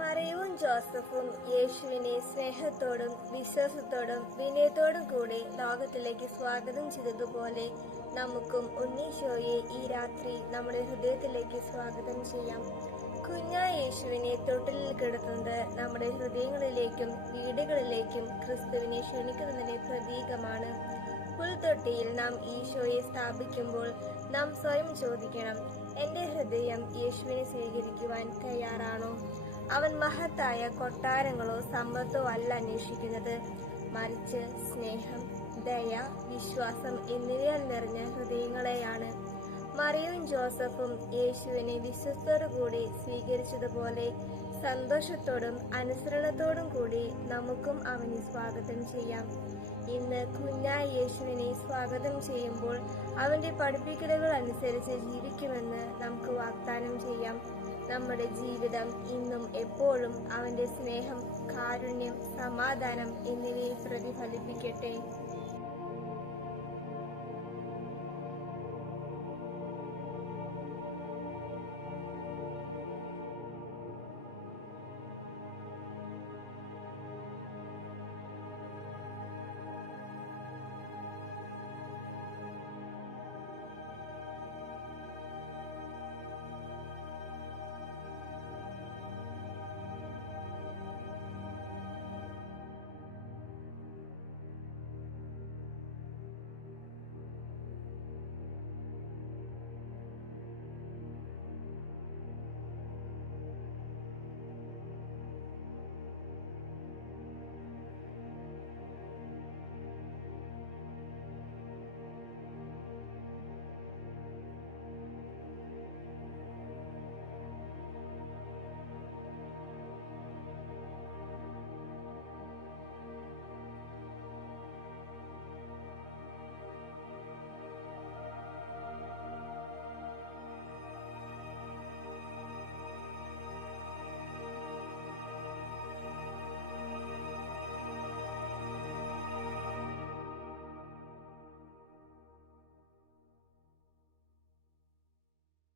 മറിയവും ജോസഫും യേശുവിനെ സ്നേഹത്തോടും വിശ്വാസത്തോടും വിനയത്തോടും കൂടി ലോകത്തിലേക്ക് സ്വാഗതം ചെയ്തതുപോലെ നമുക്കും ഉണ്ണീശോയെ ഈ രാത്രി നമ്മുടെ ഹൃദയത്തിലേക്ക് സ്വാഗതം ചെയ്യാം. കുഞ്ഞായ യേശുവിനെ തൊട്ടിലിൽ കിടത്തുന്നത് നമ്മുടെ ഹൃദയങ്ങളിലേക്കും വീടുകളിലേക്കും ക്രിസ്തുവിനെ ക്ഷണിക്കുന്നതിന്റെ പ്രതീകമാണ്. പുൽത്തൊട്ടിയിൽ നാം ഈശോയെ സ്ഥാപിക്കുമ്പോൾ നാം സ്വയം ചോദിക്കണം, എന്റെ ഹൃദയം യേശുവിനെ സ്വീകരിക്കുവാൻ തയ്യാറാണോ? അവൻ മഹത്തായ കൊട്ടാരങ്ങളോ സമ്പത്തോ അല്ല അന്വേഷിക്കുന്നത്, മറിച്ച് സ്നേഹം, ദയ, വിശ്വാസം എന്നിവയാൽ നിറഞ്ഞ ഹൃദയങ്ങളെയാണ്. മറിയവും ജോസഫും യേശുവിനെ വിശ്വസ്തോടുകൂടി സ്വീകരിച്ചതുപോലെ സന്തോഷത്തോടും അനുസരണത്തോടും കൂടി നമുക്കും അവനെ സ്വാഗതം ചെയ്യാം. ഇന്ന് കുഞ്ഞായ യേശുവിനെ സ്വാഗതം ചെയ്യുമ്പോൾ അവന്റെ പഠിപ്പിക്കലുകൾ അനുസരിച്ച് ജീവിക്കുമെന്ന് നമുക്ക് വാഗ്ദാനം ചെയ്യാം. നമ്മുടെ ജീവിതം ഇന്നും എപ്പോഴും അവന്റെ സ്നേഹം, കാരുണ്യം, സമാധാനം എന്നിവയെ പ്രതിഫലിപ്പിക്കട്ടെ.